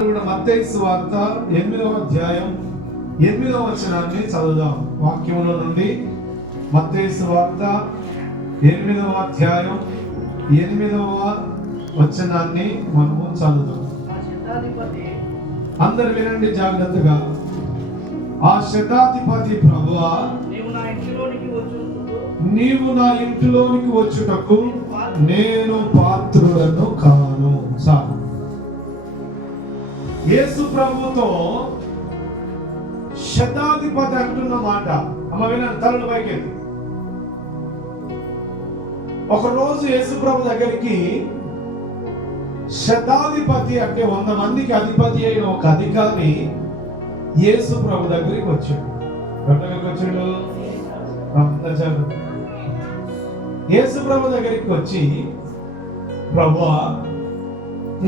మత్తయి సువార్త 8వ అధ్యాయం 8వ వచనాన్ని చదువుదాం. వాక్యంలో నుండి మత్తయి సువార్త 8వ అధ్యాయం 8వ వచనాన్ని మనము చదువుదాం. అందరు వినండి జాగ్రత్తగా. ఆ శతాధిపతి ప్రభువా, నీవు నా ఇంటిలోనికి వచ్చుటకు నేను పాత్రుడను కాను. చాలు. యేసు ప్రభుతో శతాధిపతి అంటున్న మాట అమ్మ వినండి, తలలు పైకెత్తి. ఒకరోజు యేసు ప్రభు దగ్గరికి శతాధిపతి అంటే 100 మందికి అధిపతి అయిన ఒక అధికారి యేసు ప్రభు దగ్గరికి వచ్చాడు. వచ్చాడు యేసు ప్రభు దగ్గరికి వచ్చి, ప్రభువా,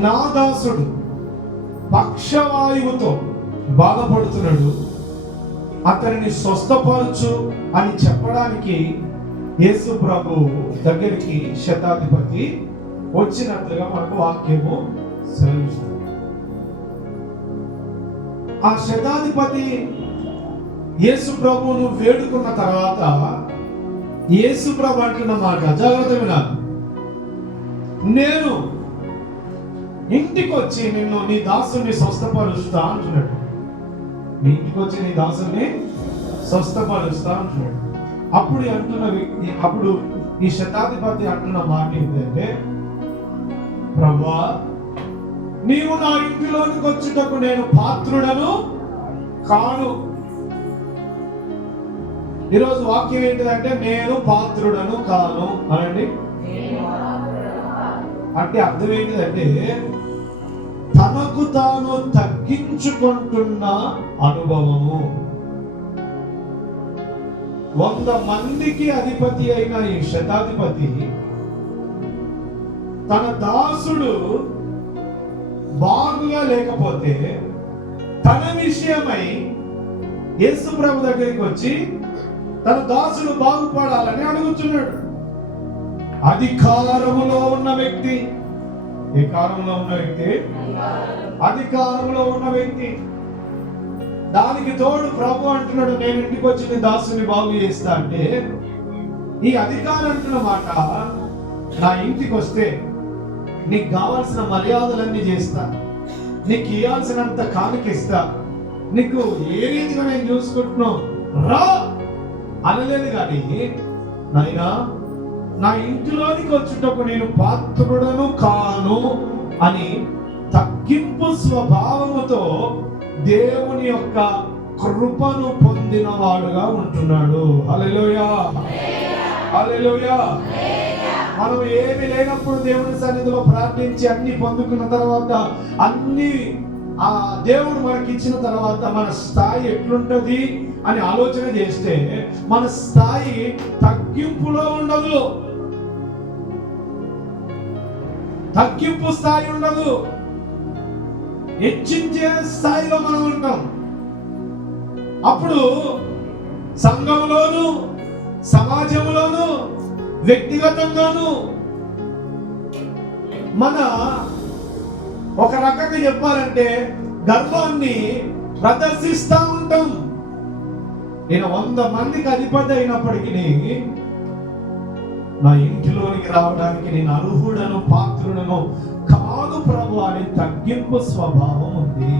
నా దాసుడు పక్షవాయువుతో బాధపడుతున్నాడు, అతనిని స్వస్థపరచు అని చెప్పడానికి యేసు ప్రభు దగ్గరికి శతాధిపతి వచ్చినట్లుగా మనకు వాక్యము సెలవిస్తుంది. ఆ శతాధిపతి యేసు ప్రభువును వేడుకున్న తర్వాత యేసు ప్రభు అంటున్న మాట జాగ్రత్త వినాలి. నేను ఇంటికి వచ్చి నీ దాసుని స్వస్థపరుస్తా అంటున్నాడు. నీ ఇంటికి వచ్చి నీ దాసుని స్వస్థపరుస్తా అంటున్నాడు. అప్పుడు ఈ శతాధిపతి అంటున్న మాట ఏంటంటే, ప్రభువా, నీవు నా ఇంటిలోనికి వచ్చుటకు నేను పాత్రుడను కాను. ఈరోజు వాక్యం ఏంటిదంటే, నేను పాత్రుడను కాను అనండి. అంటే అర్థం ఏంటిదంటే, తనకు తాను తగ్గించుకుంటున్న అనుభవము. 100 మందికి అధిపతి అయిన ఈ శతాధిపతి తన దాసుడు బాగుగా లేకపోతే తన విషయమై యేసు ప్రభు దగ్గరికి వచ్చి తన దాసుడు బాగుపడాలని అడుగుతున్నాడు. అధికారములో ఉన్న వ్యక్తి, ఏ కాలంలో ఉన్న వ్యక్తి? అధికారంలో ఉన్న వ్యక్తి. దానికి తోడు ప్రభు అంటున్నాడు, నేను ఇంటికి వచ్చి నీ దాసుని బాగు చేస్తా అంటే, ఈ అధికారం అంటున్న మాట, నా ఇంటికి వస్తే నీకు కావాల్సిన మర్యాదలన్నీ చేస్తా, నీకు ఇవ్వాల్సినంత కానుకిస్తా, నీకు ఏ రీతిగా నేను చూసుకుంటున్నావు రా అనలేదు. కానీ నాయనా, నా ఇంటిలోనికి వచ్చుటకు నేను పాత్రుడను కాను అని తగ్గింపు స్వభావముతో దేవుని యొక్క కృపను పొందిన వాడుగా ఉంటున్నాడు. హల్లెలూయా, హల్లెలూయా. మనం ఏమి లేనప్పుడు దేవుని సన్నిధిలో ప్రార్థించి అన్ని పొందుకున్న తర్వాత, అన్ని ఆ దేవుడు మనకి ఇచ్చిన తర్వాత మన స్థాయి ఎట్లుంటది అని ఆలోచన చేస్తే, మన స్థాయి తగ్గింపులో ఉండదు, తగ్గింపు స్థాయి ఉండదు, హెచ్చించే స్థాయిలో మనం ఉంటాం. అప్పుడు సంఘంలోను, సమాజంలోను, వ్యక్తిగతంగాను మన ఒక రకంగా చెప్పాలంటే గర్వాన్ని ప్రదర్శిస్తూ ఉంటాం. నేను 100 మందికి అధిపతి అయినప్పటికీ నా ఇంటిలోనికి రావడానికి నేను అర్హుడను, పాత్రుడను కాదు ప్రభు అని తగ్గింపు స్వభావం ఉంది.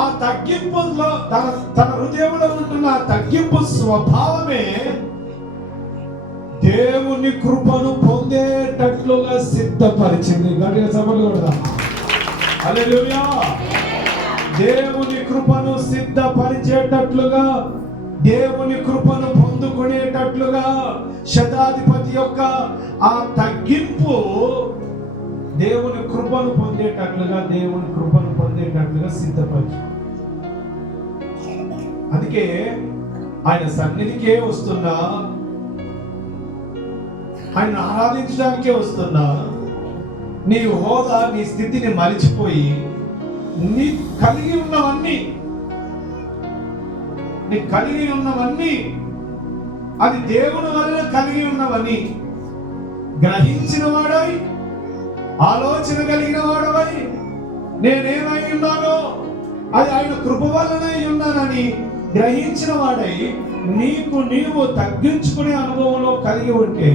ఆ తగ్గింపులో తన హృదయంలో ఉంటున్న తగ్గింపు స్వభావమే దేవుని కృపను పొందేటట్లుగా సిద్ధపరిచింది. గట్టిగా చప్పట్లు కొడదాం. హల్లెలూయా. దేవుని కృపను సిద్ధపరిచేటట్లుగా, దేవుని కృపను పొందుకునేటట్లుగా శతాధిపతి యొక్క ఆ తగ్గింపు దేవుని కృపను పొందేటట్లుగా సిద్ధపరిచి, అందుకే ఆయన సన్నిధికే వస్తున్నా, ఆయన ఆరాధించడానికే వస్తున్నా, నీ హోదా, నీ స్థితిని మరిచిపోయి నీ కలిగి ఉన్నవన్నీ అది దేవుని వల్ల కలిగి ఉన్నవని గ్రహించిన వాడై, ఆలోచన కలిగిన వాడవై, నేనేమై ఉన్నానో అది ఆయన కృప వలనై ఉన్నానని గ్రహించిన వాడై నీవు తగ్గించుకునే అనుభవంలో కలిగి ఉంటే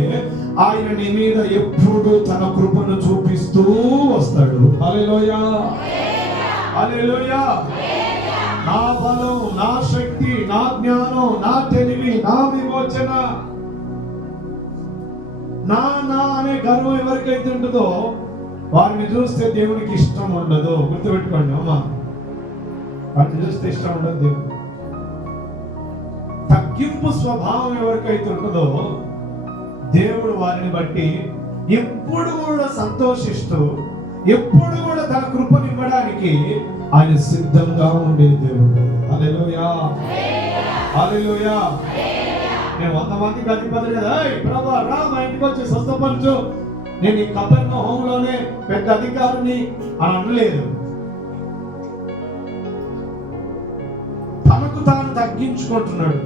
ఆయన నీ మీద ఎప్పుడు తన కృపను చూపిస్తూ వస్తాడు. హల్లెలూయా, హల్లెలూయా. నా బలం, నా శక్తి, నా జ్ఞానం, నా తెలివి, నా విమోచన, నా అనే గర్వం ఎవరికైతే ఉంటుందో వారిని చూస్తే దేవునికి ఇష్టం ఉండదు. గుర్తుపెట్టుకోండి అమ్మా, వారిని చూస్తే ఇష్టం ఉండదు దేవుడు. తగ్గింపు స్వభావం ఎవరికైతే ఉంటుందో దేవుడు వారిని బట్టి ఎప్పుడు కూడా సంతోషిస్తూ ఎప్పుడు కూడా తన కృపనివ్వడానికి ఆయన సిద్ధంగా ఉండే దేవుడు. హల్లెలూయా, హల్లెలూయా. నేను 100 మందికి అధిపతి కదా, ప్రభా రా మా ఇంటికి వచ్చి స్వస్థపరచు, నేను ఈ కపెర్నహూములోనే పెద్ద అధికారిని అని అనలేదు. తనకు తాను తగ్గించుకుంటున్నాడు.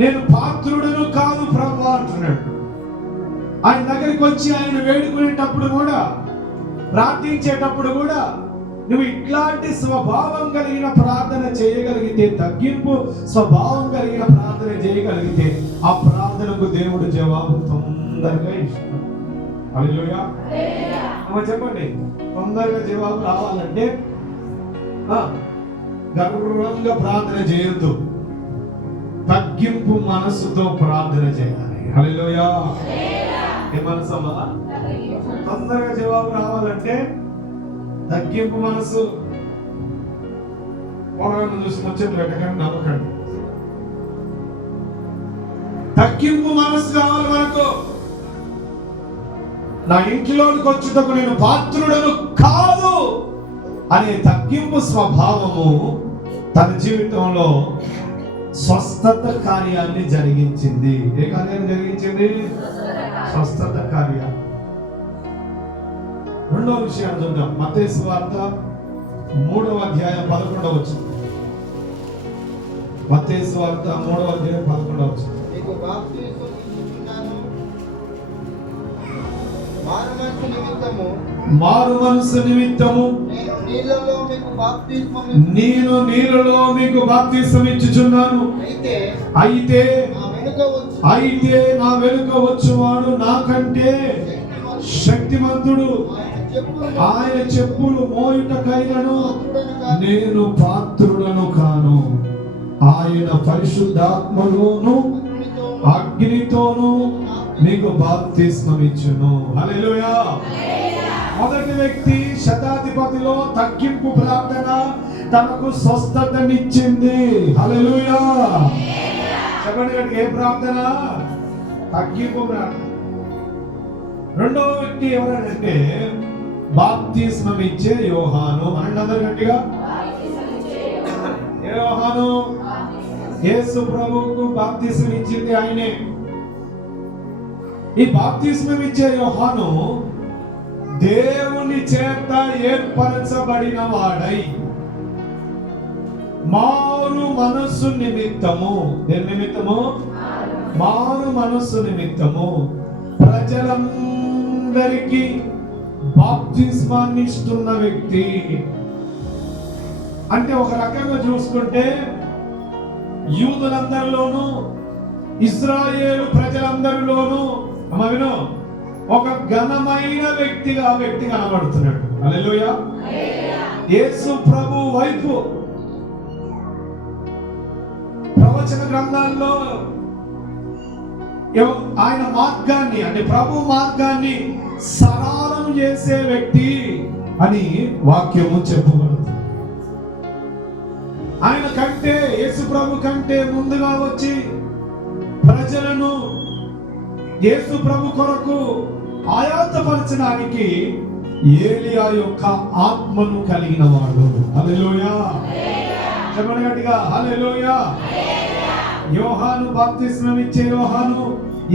నేను పాత్రుడను కాదు ప్రభు అంటున్నాడు. ఆయన దగ్గరికి వచ్చి ఆయన వేడుకునేటప్పుడు కూడా, ప్రార్థించేటప్పుడు కూడా నువ్వు ఇట్లాంటి స్వభావం కలిగిన ప్రార్థన చేయగలిగితే, తగ్గింపు స్వభావం కలిగిన ప్రార్థన చేయగలిగితే ఆ ప్రార్థనకు దేవుడు జవాబు తొందరగా ఇస్తాడు. హల్లెలూయా. చెప్పండి, తొందరగా జవాబు రావాలంటే గర్వంగా ప్రార్థన చేయొద్దు, తగ్గింపు మనసుతో ప్రార్థన చేయాలి. హల్లెలూయా. ఏ మనసమ్మా? తొందరగా జవాబు రావాలంటే తగ్గింపు మనసు. పొరను చూసి ముచ్చట్లు పెట్టకండి, నమ్మకండి. తగ్గింపు మనసు కావాలి మనకు. నా ఇంట్లోనికి వచ్చుటకు నేను పాత్రుడను కాదు అనే తగ్గింపు స్వభావము తన జీవితంలో స్వస్థత కార్యాన్ని జరిగించింది. ఏ కార్యాన్ని జరిగించింది? స్వస్థత కార్యాన్ని. రెండవ విషయాన్ని చూద్దాం. మత్తయి సువార్త 3వ అధ్యాయం 11వ వచనం. మత్తయి సువార్త 3వ అధ్యాయం 11వ వచనం. మారు మనసు నిమిత్తము నేను నీళ్ళలో మీకు బాప్తిస్మం ఇచ్చుచున్నాను. అయితే నా వెనుక వచ్చువాడు నాకంటే శక్తిమంతుడు, ఆయన చెప్పులు మోయుటకైనను నేను పాత్రుడను కాను. ఆయన పరిశుద్ధాత్మలోను అగ్నితోను మీకు బాప్తిస్మం ఇచ్చును. హల్లెలూయా. మొదటి వ్యక్తి శతాధిపతిలో తగ్గింపు ప్రార్థన తనకు స్వస్థతనిచ్చింది. హల్లెలూయా. చెప్పండి, ఏ ప్రార్థన? తగ్గింపు ప్రార్థన. రెండవ వ్యక్తి ఎవరంటే బాప్తిస్మం ఇచ్చే యోహాను. అనండి గట్టిగా, యోహాను. యేసు ప్రభువుకు బాప్తిస్మం ఇచ్చింది ఆయనే. ఈ బాప్తిస్మం ఇచ్చే యోహాను దేవుని చేత ఏర్పరచబడిన వాడై మారు మనస్సు నిమిత్తము, దేని నిమిత్తము? మారు మనస్సు నిమిత్తము ప్రజలందరికీ బాప్తిస్మాన్ని ఇస్తున్న వ్యక్తి. అంటే ఒక రకంగా చూసుకుంటే యూదులందరిలోనూ ఇశ్రాయేలు ప్రజలందరిలోనూ విను ఒక ఘనమైన వ్యక్తిగా వ్యక్తి కనబడుతున్నాడు. హల్లెలూయా. యేసు ప్రభు వైపు ప్రవచన గ్రంథాల్లో ఆయన మార్గాన్ని, అంటే ప్రభు మార్గాన్ని సరళం చేసే వ్యక్తి అని వాక్యము చెప్పబడుతుంది. ఆయన కంటే, యేసు ప్రభు కంటే ముందుగా వచ్చి ప్రజలను యేసు ప్రభు కొరకు ఆయాతపరచడానికి ఏలియా యొక్క ఆత్మను కలిగిన వాడు. హల్లెలూయా. చెప్పండి గట్టిగా, హల్లెలూయా. యోహాను బాప్తిస్మం ఇచ్చే యోహాను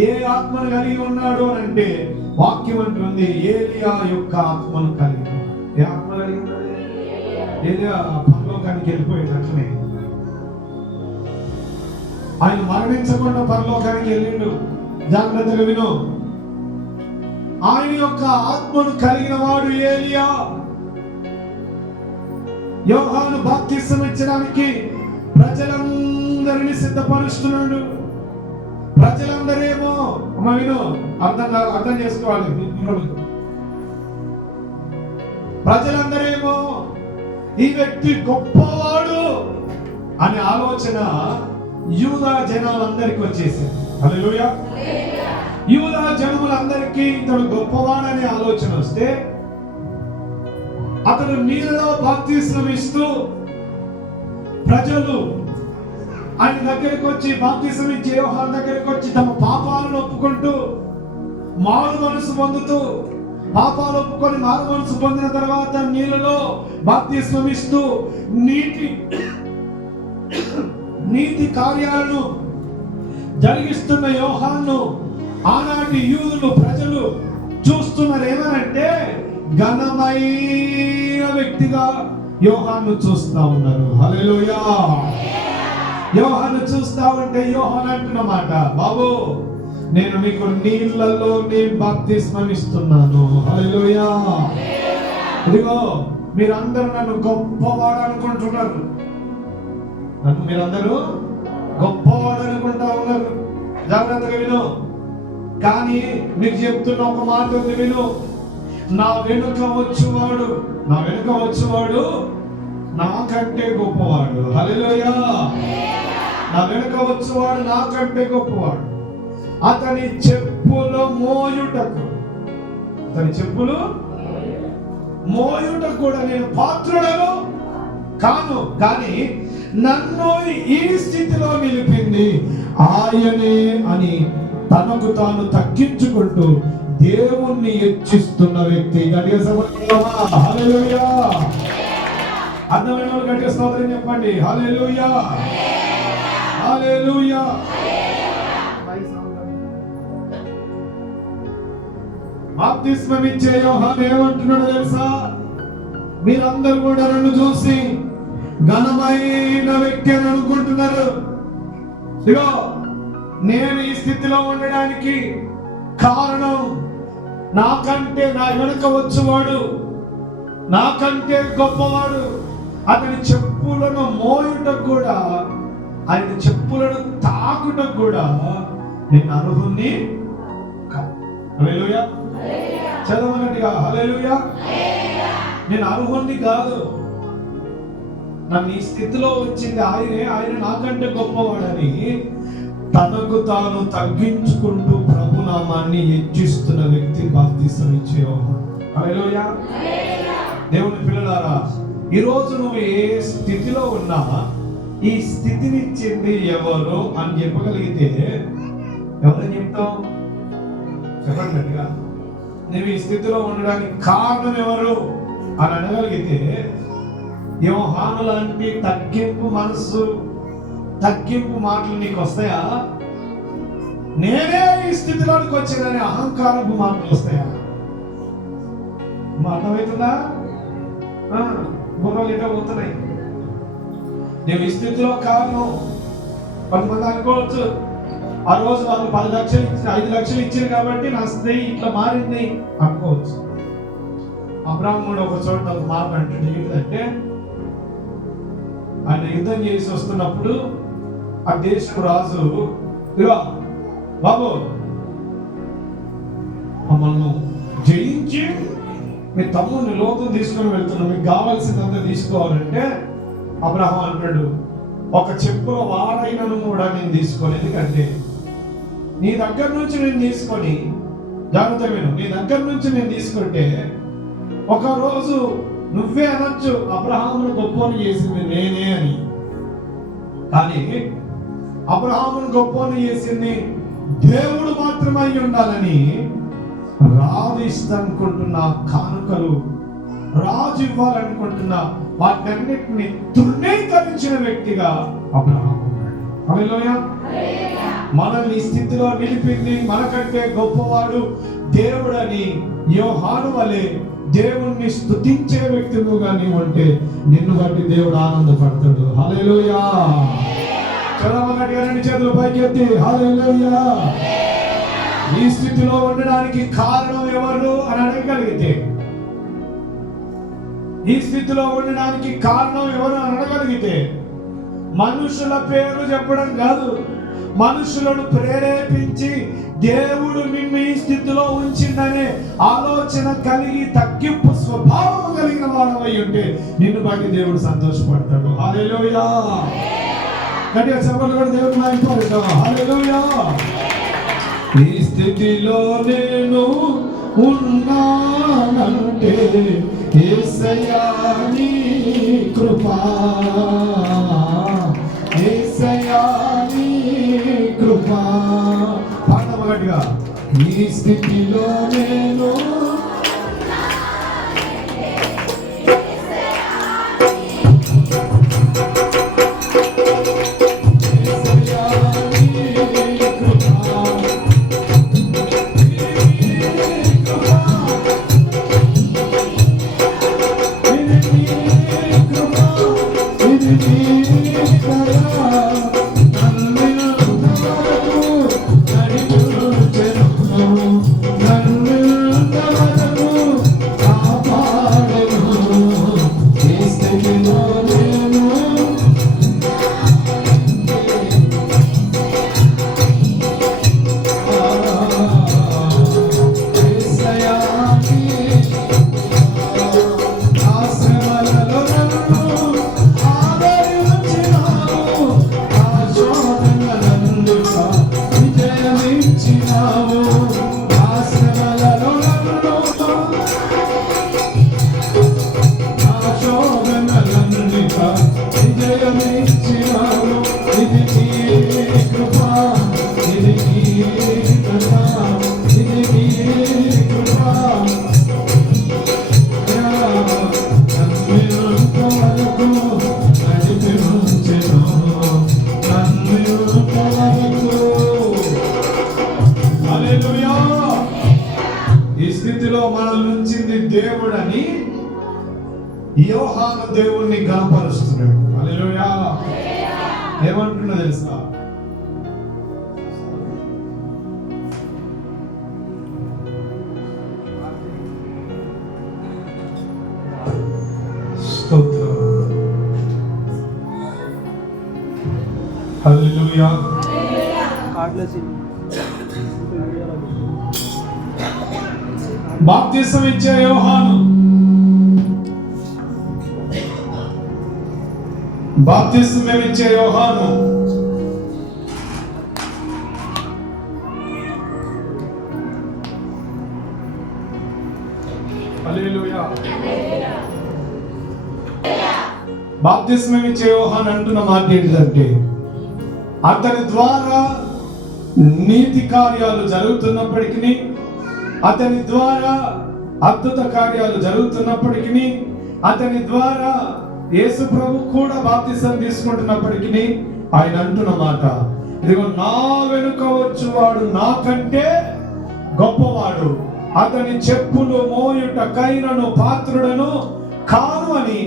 ఏ ఆత్మను కలిగి ఉన్నాడు అంటే వాక్యం అంటుంది ఏలియా యొక్క ఆత్మను కలిగి. ఏ ఆత్మ కలిగి ఉన్నాడు? ఏలియా పరలోకానికి వెళ్ళిపోయాడు. అట్లనే ఆయన మరణించకుండా పరలోకానికి వెళ్ళిండు. జాగ్రత్తగా విను. ఆయన యొక్క ఆత్మను కలిగిన వాడు ఏలియా. యోహాను బాప్తిసం ఇచ్చడానికి ప్రజలందరినీ సిద్ధపరుస్తున్నాడు. ప్రజలందరేమో విను, అర్థం చేసుకోవాలి. ప్రజలందరేమో ఈ వ్యక్తి గొప్పవాడు అనే ఆలోచన యూదా జనాలందరికీ వచ్చేసింది. హల్లెలూయా. యూదా జనములందరికీ ఇతడు గొప్పవాడనే ఆలోచన వస్తే అతడు నీళ్ళలో బాప్తిసం ఇస్తూ ప్రజలు ఆయన దగ్గరికి వచ్చి, బాప్తిసం ఇచ్చే యోహాను దగ్గరికి వచ్చి తమ పాపాలను ఒప్పుకుంటూ మారు మనసు పొందుతూ, పాపాలు ఒప్పుకొని మారు మనసు పొందిన తర్వాత నీళ్ళలో బాప్తిసం ఇస్తూ నీతి కార్యాలను జరిగిస్తున్న యోహాను ఆనాటి యూదులు ప్రజలు చూస్తున్నారు. ఏమనంటే ఘనమైన వ్యక్తిగా యోహాను చూస్తా ఉన్నారు. హల్లెలూయా. యోహాను చూస్తా ఉంటే యోహాను అంటున్నమాట, బాబు నేను మీకు నీళ్ళల్లో బాప్తిస్మం ఇస్తున్నాను. హల్లెలూయా. ఇదిగో మీరందరూ నన్ను గొప్పవాడు అనుకుంటున్నారు, మీరందరూ గొప్పవాడు అనుకుంటా ఉన్నారు. జాగ్రత్తగా విను. కానీ మీకు చెప్తున్న ఒక మాట ఉంది, విను. నా వెనుక వచ్చేవాడు నాకంటే గొప్పవాడు. హల్లెలూయా. నా వెనుక వచ్చేవాడు నాకంటే గొప్పవాడు. అతని చెప్పులు మోయుటకు కూడా నేను పాత్రుడను కాను, కానీ నన్ను ఈ స్థితిలో నిలిపింది ఆయనే అని తనకు తాను తగ్గించుకుంటూ దేవుణ్ణి హెచ్చిస్తున్న వ్యక్తి. హల్లెలూయా. అర్థమైన వాళ్ళు గట్టిగా స్తోత్రం చెప్పండి. హల్లెలూయా. హల్లెలూయా. బాప్తిస్మం ఇచ్చే యోహాను ఏమంటున్నాడు తెలుసా? మీరందరూ కూడా నన్ను చూసి ఘనమైన వ్యక్తి అని అనుకుంటున్నారు. ఇగో నేను ఈ స్థితిలో ఉండడానికి కారణం నాకంటే నా వెనుక వచ్చేవాడు నాకంటే గొప్పవాడు. అతని చెప్పులను మోయుటకు కూడా, ఆయన చెప్పులను తాకుటకు కూడా నేను అర్హుణ్ణి. హల్లెలూయా. చదవనట్టుగా హల్లెలూయా. నేను అర్హుణ్ణి కాదు, నన్ను ఈ స్థితిలో వచ్చింది ఆయన నాకంటే గొప్పవాడని తనకు తాను తగ్గించుకుంటూ ప్రభునామాన్ని హెచ్చిస్తున్న వ్యక్తి బాప్తిసం ఇచ్చే యోహాను. హల్లెలూయా. దేవుని పిల్లలారా, ఈరోజు నువ్వు ఏ స్థితిలో ఉన్నా ఈ స్థితినిచ్చింది ఎవరు అని చెప్పగలిగితే ఎవరని చెప్తావు? చెప్పండి. నువ్వు ఈ స్థితిలో ఉండడానికి కారణం ఎవరు అని అనగలిగితే యోహాను లాంటి తగ్గింపు మనసు, తగ్గింపు మాటలు నీకు వస్తాయా? నేనే ఈ స్థితిలోకి వచ్చానని అహంకారపు మాటలు వస్తాయా? అర్థమవుతుందా? బుర్రలు ఎట పోతున్నాయి. నేను ఈ స్థితిలో కారణం. కొంతమంది అనుకోవచ్చు, ఆ రోజు వాళ్ళు 10 లక్షలు 5 లక్షలు ఇచ్చారు కాబట్టి నా స్థితి ఇట్లా మారింది అనుకోవచ్చు. అబ్రాహ్మణుడు ఒక చోట ఒక మాట అంటే ఏంటంటే, ఆయన యుద్ధం చేసి వస్తున్నప్పుడు ఆ దేశపు రాజు, ఇదిగో బాబు మమ్మల్ని జయించి మీ తమ్ముడిని లోతుని తీసుకొని వెళ్తున్నాం, మీకు కావాల్సిందంతా తీసుకోవాలంటే అబ్రహాం అంటాడు, ఒక చెప్పుల వారైనను కూడా నేను తీసుకోను. ఎందుకంటే నీ దగ్గర నుంచి నేను తీసుకొని, జాగ్రత్త విను, నీ దగ్గర నుంచి నేను తీసుకుంటే ఒకరోజు నువ్వే అనొచ్చు అబ్రహామును గొప్పని చేసింది నేనే అని. కానీ అబ్రహామును గొప్పని చేసింది దేవుడు మాత్రమే అయి ఉండాలని రాజు ఇస్తానుకుంటున్న కానుకలు, రాజు ఇవ్వాలనుకుంటున్న వాటన్నిటిని తృణీకరించిన వ్యక్తిగా అబ్రహాము ఉన్నాడు. హల్లెలూయా. మనల్ని స్థితిలో నిలిపింది మనకంటే గొప్పవాడు దేవుడని యోహాను వలె దేవుణ్ణి స్తుతించే వ్యక్తిగా నీవు ఉంటే నిన్ను బట్టి దేవుడు ఆనందపడతాడు. హల్లెలూయా. చదవగలిగా 2 చేతులు పైకి ఎత్తి హల్లెలూయా. ఈ స్థితిలో ఉండడానికి కారణం ఎవరు అని అడగగలిగితే ఈ స్థితిలో ఉండడానికి కారణం ఎవరు అనగలిగితే మనుషుల పేరు చెప్పడం కాదు, మనుషులను ప్రేరేపించి దేవుడు నిన్ను ఈ స్థితిలో ఉంచిందనే ఆలోచన కలిగి తగ్గింపు స్వభావం కలిగిన వాడవై ఉంటే నిన్ను బట్టి దేవుడు సంతోషపడతాడు. హల్లెలూయా. గట్టిగా చెప్పండి కూడా దేవుడు మహిమపడతాం. హల్లెలూయా. ఈ స్థితిలో నేను ఉన్నానంటే యేసయ్యా నీ కృపా, యేసయ్యా నీ కృపా. పాడదామా గట్టిగా. ఈ స్థితిలో నేను దేవుడని యోహాను దేవుణ్ణి గణపరుస్తున్నాడు. హల్లెలూయా. ఏమంటున్నా తెలుసా? స్తోత్రం. హల్లెలూయా. బాప్తిసం ఇచ్చే యోహాను, బాప్తిసం ఇచ్చే యోహాను హల్లెలూయా. బాప్తిసం ఇచ్చే యోహాను అంటున్న మాట ఏంటంటే, అతని ద్వారా నీతి కార్యాలు జరుగుతున్నప్పటికీ, అతని ద్వారా అద్భుత కార్యాలు జరుగుతున్నప్పటికీ, అతని ద్వారా యేసు ప్రభు కూడా బాప్తిసం తీసుకుంటున్నప్పటికీ ఆయన అంటున్న మాట, ఇదిగో నా వెనుక వచ్చువాడు నాకంటే గొప్పవాడు, అతని చెప్పులు మోయుటకైనను పాత్రుడను కాను అని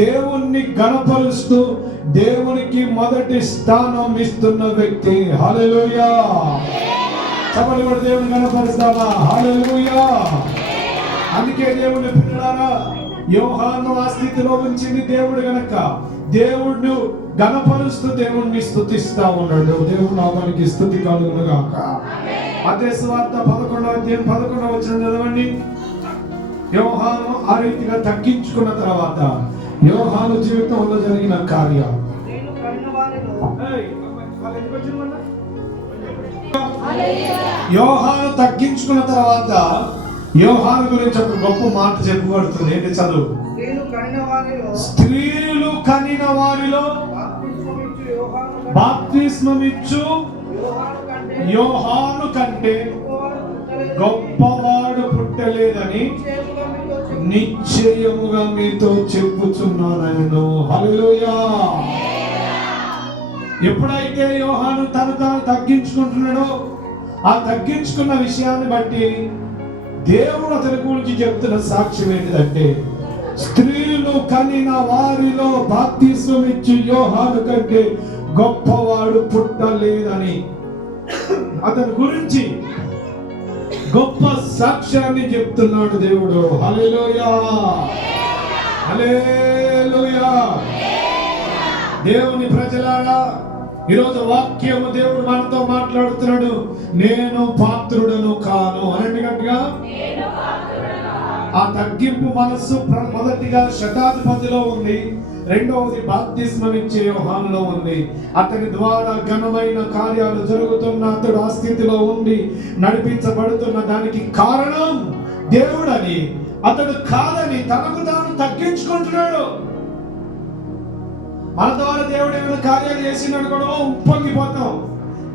దేవుణ్ణి గణపరుస్తూ దేవునికి మొదటి స్థానం ఇస్తున్న వ్యక్తి. హల్లెలూయా. చెప్పండి కూడా దేవుని గణపరుస్తావా? హల్లెలూయా. అందుకే దేవుని పిల్లలారా, యోహాను ఆ స్థితిలో ఉంచింది దేవుడు గనక దేవుడు గణపరుస్తూ దేవుణ్ణి స్తుతిస్తా ఉన్నాడు. దేవుడు నామానికి స్తుతి కలుగును గాక. మత్తయి సువార్త 11వ అధ్యాయం 11వ వచనం చదవండి. యోహాను ఆ రీతిగా తగ్గించుకున్న తర్వాత యోహాను జీవితంలో జరిగిన కార్యం, యోహాను తగ్గించుకున్న తర్వాత యోహాను గురించి ఒక గొప్ప మాట చెప్పబడుతుంది. ఏంటి? చదువు. స్త్రీలు కనిన వారిలో బాప్తిస్మమిచ్చు యోహాను కంటే గొప్పవాడు పుట్టలేదని నిశ్చయముగా మీతో చెప్పుచున్నాను. హల్లెలూయా. ఎప్పుడైతే యోహాను తను తగ్గించుకుంటున్నాడో, ఆ తగ్గించుకున్న విషయాన్ని బట్టి దేవుడు అతని గురించి చెప్తున్న సాక్ష్యం ఏంటిదంటే, స్త్రీలు కనిన వారిలో బాప్తిసం ఇచ్చి యోహాను కంటే గొప్పవాడు పుట్టలేదని అతని గురించి గొప్ప సాక్ష్యాన్ని చెప్తున్నాడు దేవుడు. హల్లెలూయా. హల్లెలూయా. దేవుని ప్రజలారా, ఈరోజు వాక్యము దేవుడు మనతో మాట్లాడుతున్నాడు. నేను పాత్రుడను కాను అనండి గట్టిగా. ఆ తగ్గింపు మనస్సు మొదటిగా శతాధిపతిలో ఉంది, రెండవది బాప్తిస్మమిచ్చే యోహానులో ఉంది. అతని ద్వారా ఘనమైన కార్యాలు జరుగుతున్న అతడు ఆ స్థితిలో ఉండి నడిపించబడుతున్న దానికి కారణం దేవుడని, అతడు కాదని తనకు తాను తగ్గించుకుంటున్నాడు. మన ద్వారా దేవుడు ఏమైనా కార్యాలు చేసినాడు కూడా ఉప్పొంగిపోతాం,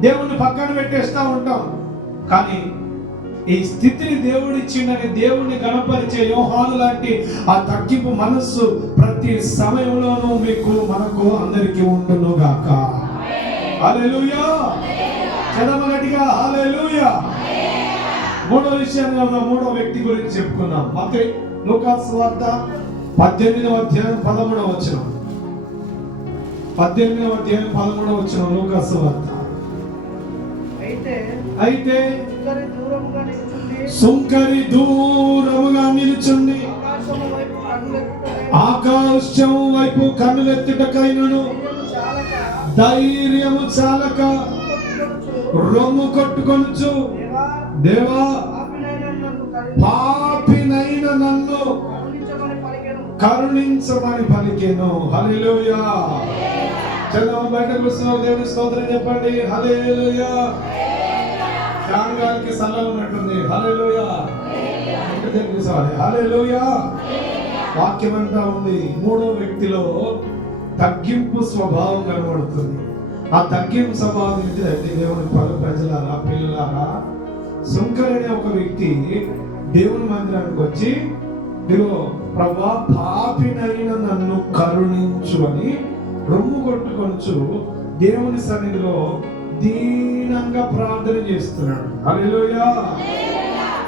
దేవుణ్ణి పక్కన పెట్టేస్తా ఉంటాం. కానీ ఈ స్థితిని దేవుడు ఇచ్చిందని దేవుణ్ణి గణపరిచే యోహాను లాంటి ఆ తగ్గింపు మనస్సు ప్రతి సమయంలోనూ మీకు మనకు అందరికీ ఉండును గాక. హల్లెలూయా. చదవగట్టిగా హల్లెలూయా. మూడో విషయంగా మూడో వ్యక్తి గురించి చెప్పుకున్నాం. మత్తయి లూకాసు వార్త 18వ అధ్యాయం 13వ వచనం. 18వ అధ్యాయం 13వ వచనం లూకాసు వార్త. అయితే సుంకరి దూరముగా నిలుచుండి ఆకాశం వైపు కన్నులెత్తుటకైనను ధైర్యము చాలక రొమ్ము కొట్టుకొనుచు, దేవా పాపినైన నన్ను కరుణించమని పలికెను. హల్లెలూయా. చదవం బయటకు వస్తున్నారు. దేవుని స్తోత్రం చెప్పండి. హల్లెలూయా. గారికి సలహా ఉన్నట్టుంది. హల్లెలూయా. హల్లెలూయా. వాక్యం అంతా ఉంది. మూడో వ్యక్తిలో తగ్గింపు స్వభావం కనబడుతుంది. ఆ తగ్గింపు స్వభావం ఏంటిదంటే, దేవుని ప్రజలారా, పిల్లలారా, సుంకరి అనే ఒక వ్యక్తి దేవుని మందిరానికి వచ్చి, ఇదిగో ప్రభువా పాపినైన నన్ను కరుణించు అని రొమ్ము కొట్టుకొనుచు దేవుని సన్నిధిలో దీనంగా ప్రార్థన చేస్తున్నాడు. హల్లెలూయా.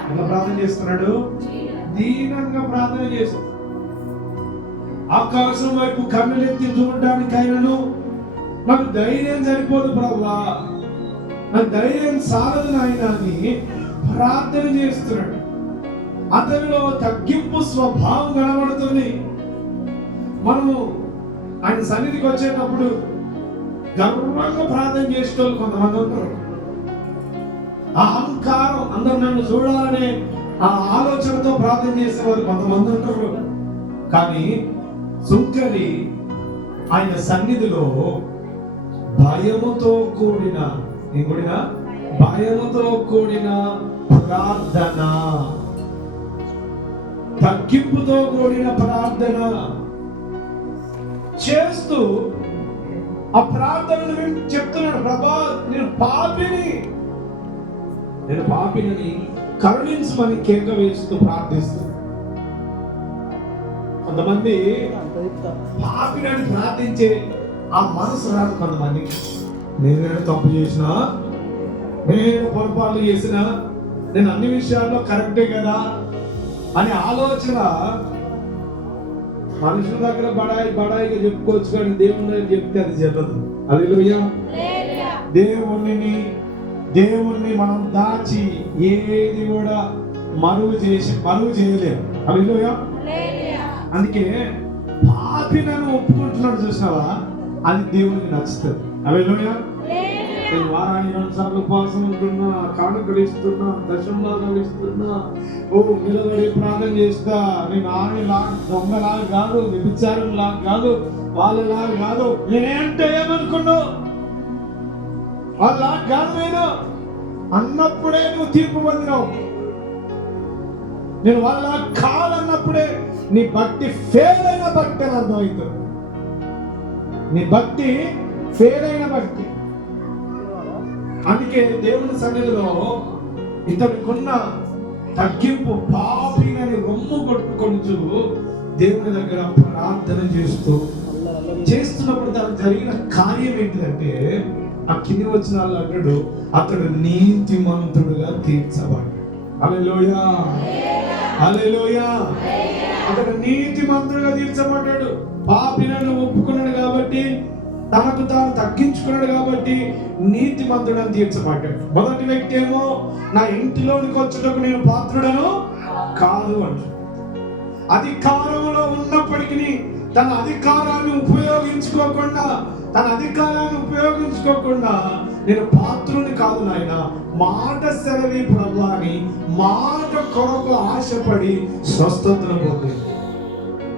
ఎలా ప్రార్థన చేస్తున్నాడు? దీనంగా ప్రార్థన చేస్తున్నాడు. ఆకాశం వైపు కన్నులెత్తి చూడడానికైనను నాకు ధైర్యం సరిపోదు ప్రభువా, నాకు ధైర్యం సాలదు నాయన అని ప్రార్థన చేస్తున్నాడు. అతనిలో తగ్గింపు స్వభావం కనబడుతుంది. మనము ఆయన సన్నిధికి వచ్చేటప్పుడు గర్వంగా ప్రార్థన చేసేటోళ్ళు కొంతమంది ఉంటారు. అహంకారం, అందరు నన్ను చూడాలనే ఆ ఆలోచనతో ప్రార్థన చేసేవారు కొంతమంది ఉంటారు. కానీ సుంకరి ఆయన సన్నిధిలో భయముతో కూడిన భయముతో కూడిన ప్రార్థన, తగ్గింపుతో కూడిన ప్రార్థన చేస్తూ ఆ ప్రార్థనను చెప్తున్నాడు. ప్రభా నేను పాపిని కరుణించమని కేక వేస్తూ ప్రార్థిస్తూ. కొంతమంది పాపిని ప్రార్థించే ఆ మనసు రాదు కొంతమంది. నేనేదో తప్పు చేసినా, నేను పొరపాట్లు చేసినా, నేను అన్ని విషయాల్లో కరెక్టే కదా అనే ఆలోచన మనుషుల దగ్గర బడాయిగా చెప్పుకోవచ్చు, కానీ దేవుని దగ్గర చెప్తే అది జరగదు. హల్లెలూయా. దేవుణ్ణి మనం దాచి ఏది కూడా మరువు చేయలేము. హల్లెలూయా. అందుకే పాపినను ఒప్పుకుంటున్నాడు చూసినావా, అది దేవునికి నచ్చుతుంది. హల్లెలూయా. నేను వారానికి 2 సార్లు ఉపవాసం ఉంటున్నా, కానుకలు ఇస్తున్నా, దశంభాగాలు ఇస్తున్నా, నిలబడి ప్రార్థన చేస్తా. నేను ఆడిలా దొంగలాగా కాదు, వ్యభిచారంలాగా కాదు, వాళ్ళలాగా కాదు. నేనేంటే ఏమనుకున్నావు? వాళ్ళలా కాదు నేను అన్నప్పుడే నువ్వు తీర్పు పొందినావు. నేను వాళ్ళ కాదన్నప్పుడే నీ భక్తి ఫెయిల్ అయిన భక్తి అని అర్థమవుతుంది. నీ భక్తి ఫెయిల్ అయిన భక్తి. అందుకే దేవుని సన్నిధిలో ఇతనికున్న తగ్గింపు, పాపినని రొమ్ము కొట్టుకొనుచు దేవుని దగ్గర ప్రార్థన చేస్తున్నప్పుడు దానికి జరిగిన కార్యం ఏంటిదంటే, ఆ కింది వచ్చిన వాళ్ళు అంటాడు, అతడు నీతిమంతుడుగా తీర్చబడ్డాడు. హల్లెలూయా. హల్లెలూయా. అతడు నీతిమంతుడుగా తీర్చబడ్డాడు. పాపినను ఒప్పుకున్నాడు కాబట్టి, తనకు తాను తగ్గించుకున్నాడు కాబట్టి నీతిమంతుడని తీర్చబడ్డాడు. మొదటి వ్యక్తి ఏమో నా ఇంటిలోనికి వచ్చేటప్పుడు నేను పాత్రుడను కాదు అంటాడు. అధికారంలో ఉన్నప్పటికీ ఉన్నప్పటికీ తన అధికారాన్ని ఉపయోగించుకోకుండా నేను పాత్రుని కాదు నాయన, మాట సెలవి ప్రభు అని మాట కొరకు ఆశపడి స్వస్థతను పొందింది.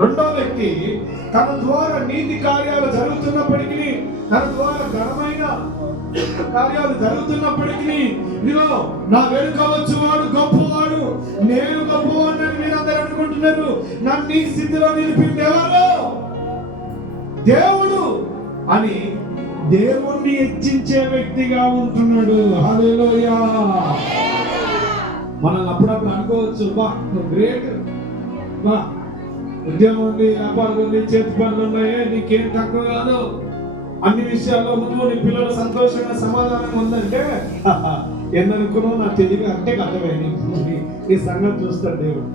రెండో వ్యక్తి తన ద్వారా నీతి కార్యాలు జరుగుతున్నప్పటికీ, తన ద్వారా ఘనమైన కార్యాలు జరుగుతున్నప్పటికీ, ఇదిగో నా వెనుక వచ్చేవాడు గొప్పవాడు, నేను గొప్పవాడిని మీరందరూ అనుకుంటున్నారు. నన్ను ఈ స్థితిలో నిలిపింది ఎవరు? దేవుడు అని దేవుణ్ణి హెచ్చించే వ్యక్తిగా ఉంటున్నాడు. హల్లెలూయా. మనం అప్పుడప్పుడు అనుకోవచ్చు, బా గ్రేట్, బా ఉద్యోగం ఉంది, వ్యాపారం ఉంది, చేతి పనులు ఉన్నాయి, నీకేం తక్కువ కాదు, అన్ని విషయాల్లో నువ్వు నీ పిల్లలు సంతోషంగా సమాధానంగా ఉందంటే ఎందుకున్నావు నాకు తెలియదు అంటే అర్థమైంది. ఈ సంగతి చూస్తాడు దేవుడు.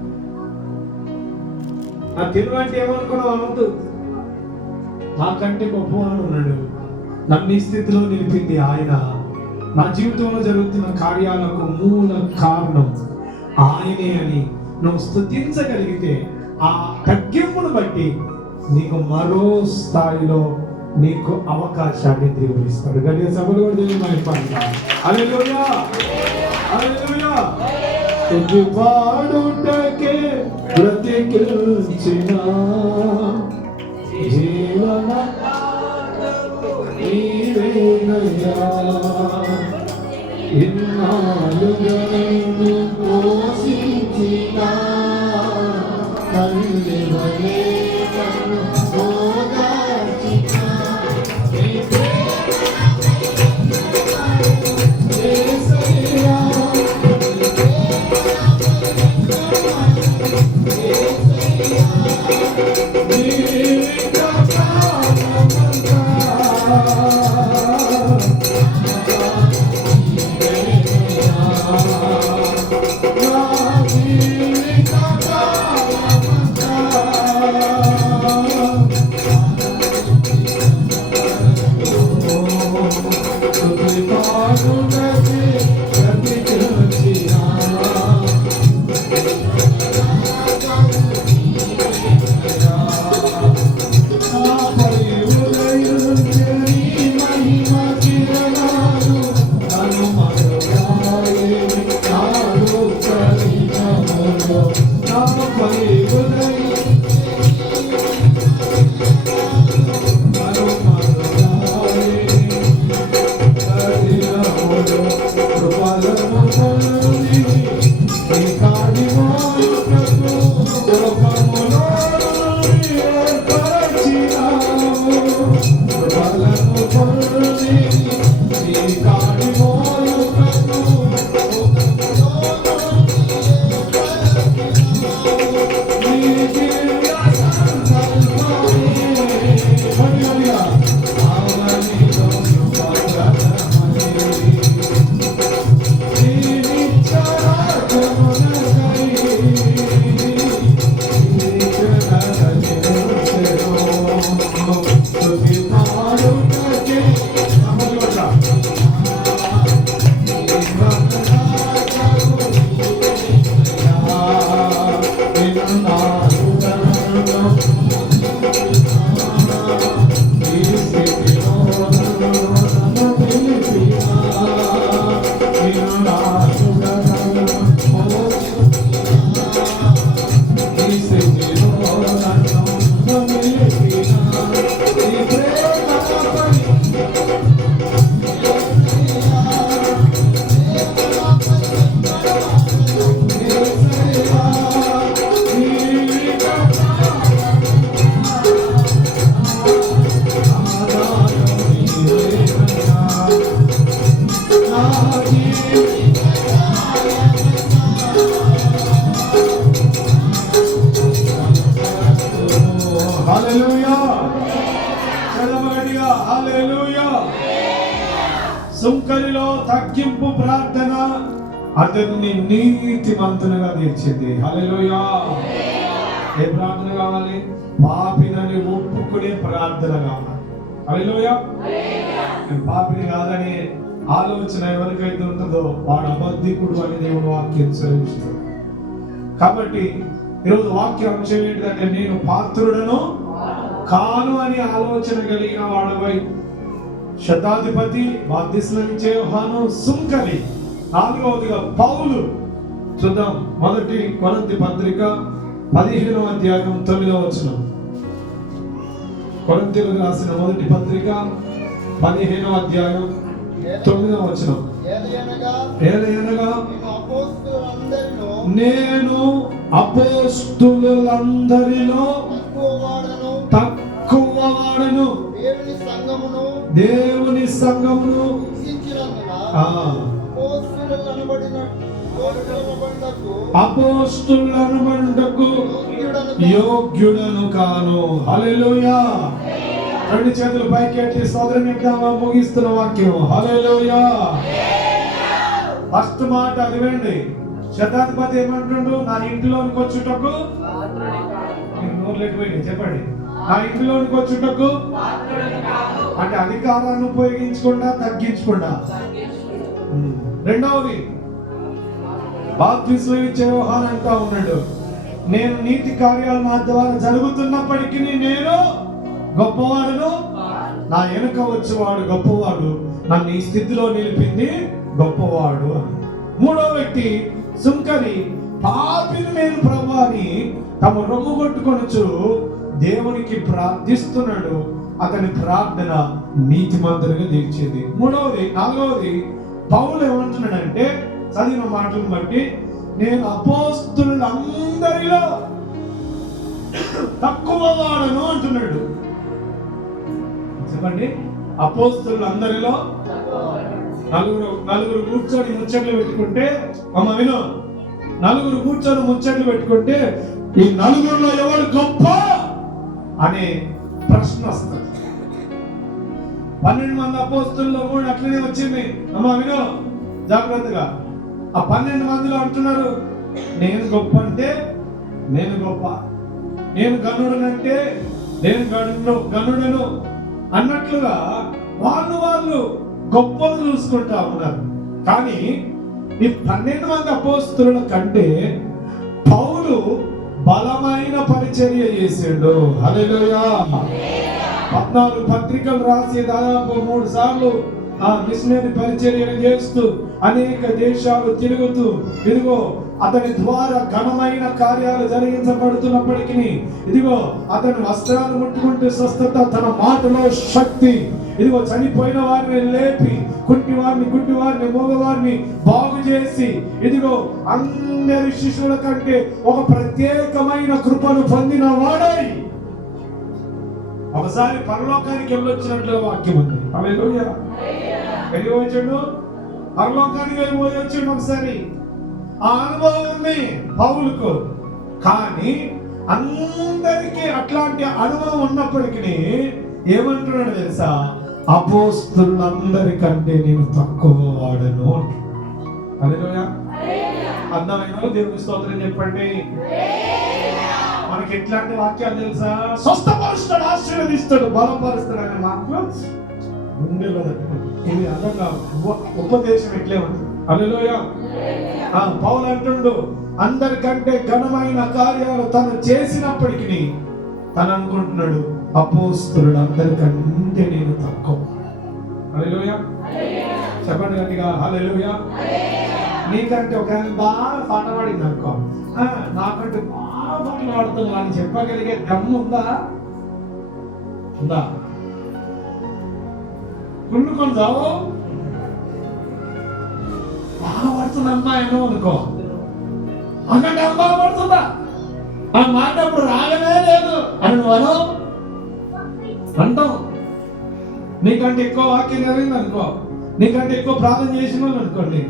నా తెలివి అంటే ఏమనుకున్నావు అనొద్దు. నాకంటే గొప్పవాడు ఉన్నాడు, నన్ను ఈ స్థితిలో నిలిపింది ఆయన. నా జీవితంలో జరుగుతున్న కార్యాలకు మూల కారణం ఆయనే అని నువ్వు స్తుతించగలిగితే, ఆ తగ్గింపును బట్టి నీకు మరో స్థాయిలో నీకు అవకాశాన్ని దేవుడు ఇస్తాడు. గడియ సభలు కూడా దేవుడు. హల్లెలూయా, హల్లెలూయా. స్తుతి పాడుటకే బ్రతికించిన జీవన నీవేనయ్యా, ఇన్నాళ్ళుగా నిన్ను పోషించిన తల్లి వలె నన్ను ఓదార్చిన యేసయ్యా, సుంకరిలో తగ్గింపు ప్రార్థన అతన్ని నీతిమంతునిగా తీర్చింది. హల్లెలూయా. ఏ ప్రార్థన కావాలి? పాపినని ఒప్పుకునే ప్రార్థన కావాలి. హల్లెలూయా. నేను పాపిని కాదని ఆలోచన ఎవరికైతే ఉంటుందో వాడు అబద్ధికుడు అని దేవుడు వాక్యం సెలవిస్తాడు. కాబట్టి ఈరోజు వాక్య అంశం ఏంటంటే నేను పాత్రుడను కాను అని ఆలోచన కలిగిన వాడవై. శతాధిపతి, బాప్తిస్మం ఇచ్చే యోహాను, సుంకరి. నాలుగవదిగా పౌలు. చూద్దాం, 1 కొరింథీ పత్రిక 15వ అధ్యాయం 9వ వచనం. కొరింథీయులకు రాసిన 1 పత్రిక 15వ అధ్యాయం 9వ వచనం. ఏలయనగా నేను అపోస్తులందరిలో తక్కువ వాడను, దేవుని సంఘమును అపోస్తులనబడుటకు యోగ్యుడను కాను. హల్లెలూయా. రెండు చేతులు పైకెత్తి స్తోత్రం చెప్తామా? ముగిస్తున్న వాక్యం. హల్లెలూయా. ఫస్ట్ మాట అది వినండి. శతాధిపతి ఏమంటుండు? నా ఇంటిలోనికి వచ్చుటకు, చెప్పండి, నా ఇంటిలోనికి వచ్చుటకు అంటే అధికారాన్ని ఉపయోగించకుండా, తగ్గించకుండా. రెండవది, బాప్తిస్మం ఇచ్చే యోహాను అంటా ఉన్నాడు, నేను నీతి కార్యాలు నా ద్వారా జరుగుతున్నప్పటికీ నేను గొప్పవాడును, నా వెనుక వచ్చేవాడు గొప్పవాడు, నన్ను ఈ స్థితిలో నిలిపింది గొప్పవాడు అని. మూడో వ్యక్తి సుంకరి, పాపిని నేను ప్రభువా అని తమ రొమ్ము కొట్టుకొనొచ్చు దేవునికి ప్రార్థిస్తున్నాడు. అతని ప్రార్థన నీతిమంతులుగా తీర్చింది. నాలుగవది పౌలు ఏమంటున్నాడంటే, చదివిన మాటలను బట్టి, నేను అపోస్తులందరిలో తక్కువ వాడను అంటున్నాడు. చెప్పండి, అపోస్తులందరిలో నలుగురు కూర్చొని ముచ్చట్లు పెట్టుకుంటే, అమ్మ విను, నలుగురు కూర్చొని ముచ్చట్లు పెట్టుకుంటే ఈ నలుగురిలో ఎవరు గొప్ప అనే ప్రశ్న వస్తుంది. 12 మంది అపోస్తుల్లో కూడా అట్లనే వచ్చింది. అమ్మ విను జాగ్రత్తగా. ఆ 12 మందిలో అంటున్నారు, నేను గొప్ప అంటే నేను గొప్ప, నేను గనుడనంటే నేను గనుడను అన్నట్లుగా వాళ్ళు గొప్పలు చూసుకుంటా ఉన్నారు. కానీ ఈ 12 మంది అపోస్తుల కంటే పౌలు బలమైన పరిచర్య చేసిండు. హల్లెలూయా. 14 పత్రికలు రాసి దాదాపు 3 సార్లు ఆ మిషనరీ పరిచర్యను చేస్తూ అనేక దేశాలు తిరుగుతూ, ఇదిగో అతని ద్వారా ఘనమైన కార్యాలు జరిగించబడుతున్నప్పటికీ, ఇదిగో అతని వస్త్రాలు ముట్టుకుంటే స్వస్థత, తన మాటలో శక్తి, ఇదిగో చనిపోయిన వారిని లేపి, గుడ్డి వారిని మోగవారిని బాగు చేసి, ఇదిగో అందరి శిష్యుల కంటే ఒక ప్రత్యేకమైన కృపను పొందిన వాడై ఒకసారి పరలోకానికి వెళ్ళొచ్చినట్లు వాక్యం ఉంది. హల్లెలూయా. వెళ్ళిపోయాడు, పరలోకానికి వెళ్ళిపోయి వచ్చిండు ఒకసారి. ఆ అనుభవం ఉంది పౌలుకు. కానీ అందరికీ అట్లాంటి అనుభవం ఉన్నప్పటికీ ఏమంటున్నాడు తెలుసా? అపోస్తులందరికంటే నేను తక్కువ వాడను. హల్లెలూయా. అర్థమైన దేవుని స్తోత్రం చెప్పండి. మనకి ఎట్లాంటి వాక్యాలు తెలుసా? స్వస్థపరుస్తాడు, ఆశీర్వదిస్తాడు, బలపరుస్తాడు అనే మాటలు గుండెలో ఇది అర్థంగా ఉపదేశం ఎట్లే ఉంటుంది. హల్లెలూయా. పౌలు అంటుండు, అందరికంటే ఘనమైన కార్యాలు తను చేసినప్పటికీ తను అనుకుంటున్నాడు, అపోస్తులు అందరికంటే నేను తక్కువ. హల్లెలూయా. చెప్పండి గట్టిగా హల్లెలూయా. నీకంటే ఒక బాగా పాట పాడింది అనుకో, నాకంటే బాగా పాటలు పాడుతున్నా అని చెప్పగలిగే దమ్ము ఉందా? కుళ్ళుకొని చావు బాగా పడుతుంది అమ్మాయి అనుకో, అన్నట్టు అమ్మా పడుతుందా? ఆ మాట అప్పుడు రాగనే లేదు అని నువ్వు అంటావు. నీకంటే ఎక్కువ వాక్యం జరిగింది అనుకో, నీకంటే ఎక్కువ ప్రార్థన చేసిన వాళ్ళు అనుకోండి,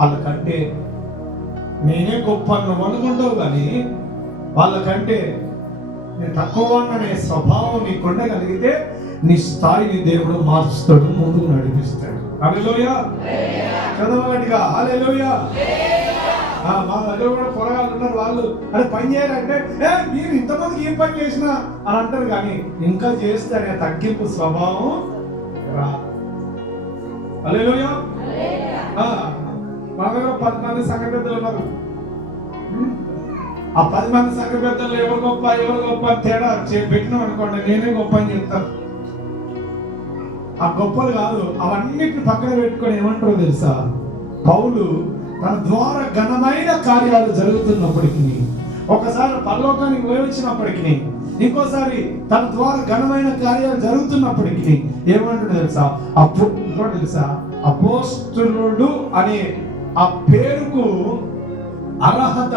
వాళ్ళకంటే నేనే గొప్ప నువ్వు అనుకుంటావు. కానీ వాళ్ళకంటే నేను తక్కువ అనే స్వభావం నీకు ఉండగలిగితే నీ స్థాయిని దేవుడు మార్చుతాడు, ముందుకు నడిపిస్తాడు. హల్లెలూయా. చదవగట్టిగా హల్లెలూయా. మా దగ్గర కూడా పొరగాళ్ళు ఉన్నారు, వాళ్ళు అరే పని చేయాలంటే మీరు ఇంతమందికి ఏం పని చేసినా అని అంటారు. కానీ ఇంకా చేస్తే అనే తగ్గింపు స్వభావం రా. హల్లెలూయా. మా దగ్గర 10 మంది సంఘ పెద్దలు ఉన్నారు. ఆ 10 మంది సంఘ పెద్దలు ఎవరు గొప్ప అని తేడా పెట్టినాం అనుకోండి, నేనే గొప్ప అని చెప్తాను. ఆ గొప్పలు కాదు, అవన్నిటిని పక్కన పెట్టుకొని ఏమంటారో తెలుసా, పౌలు తన ద్వారా ఘనమైన కార్యాలు జరుగుతున్నప్పటికీ, ఒకసారి పరలోకానికి పోయి వచ్చినప్పటికీ, ఇంకోసారి తన ద్వారా ఘనమైన కార్యాలు జరుగుతున్నప్పటికీ ఏమంటాడు తెలుసా, అపోస్తలుడు అనే ఆ పేరుకు అర్హత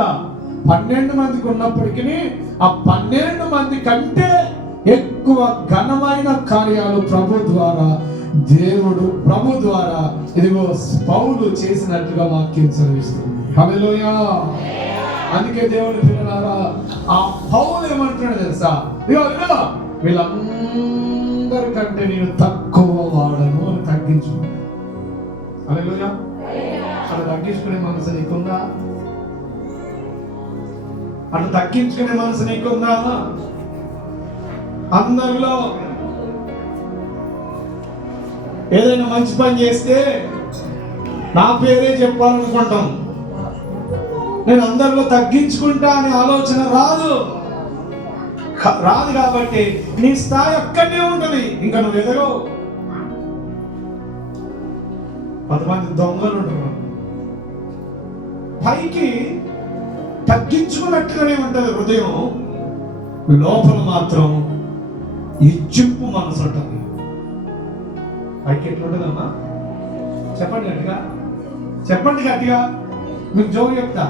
12 మందికి ఉన్నప్పటికీ, ఆ 12 మంది కంటే ఎక్కువ ఘనమైన కార్యాలు ప్రభు ద్వారా ఇదిగో పౌలు చేసినట్లుగా వాక్యం చదివిస్తుంది. హల్లెలూయా. అందుకే దేవుని పిల్లలారా, ఆ పౌలు ఏమంటున్నాడు తెలుసా, ఇదిగో వీళ్ళందరికంటే నేను తక్కువ వాడను అని తగ్గించుకున్నాను. హల్లెలూయా. అలా తగ్గించుకునే మనసు నీకుందా? అట్లా తగ్గించుకునే మనసు నీకుందా? అందరిలో ఏదైనా మంచి పని చేస్తే నా పేరే చెప్పాలనుకుంటాం. నేను అందరిలో తగ్గించుకుంటా అనే ఆలోచన రాదు కాబట్టి నీ స్థాయి అక్కడనే ఉంటుంది, ఇంకా నువ్వు ఎదగవు. 10 మంది దొంగలు ఉంటున్నారు, పైకి తగ్గించుకున్నట్టుగానే ఉంటుంది హృదయం, లోపల మాత్రం ఇచ్చింపు మనసు ఉంటుంది. పైకి ఎట్లుంటుందమ్మా? చెప్పండి గట్టిగా. మీకు జోగు చెప్తా.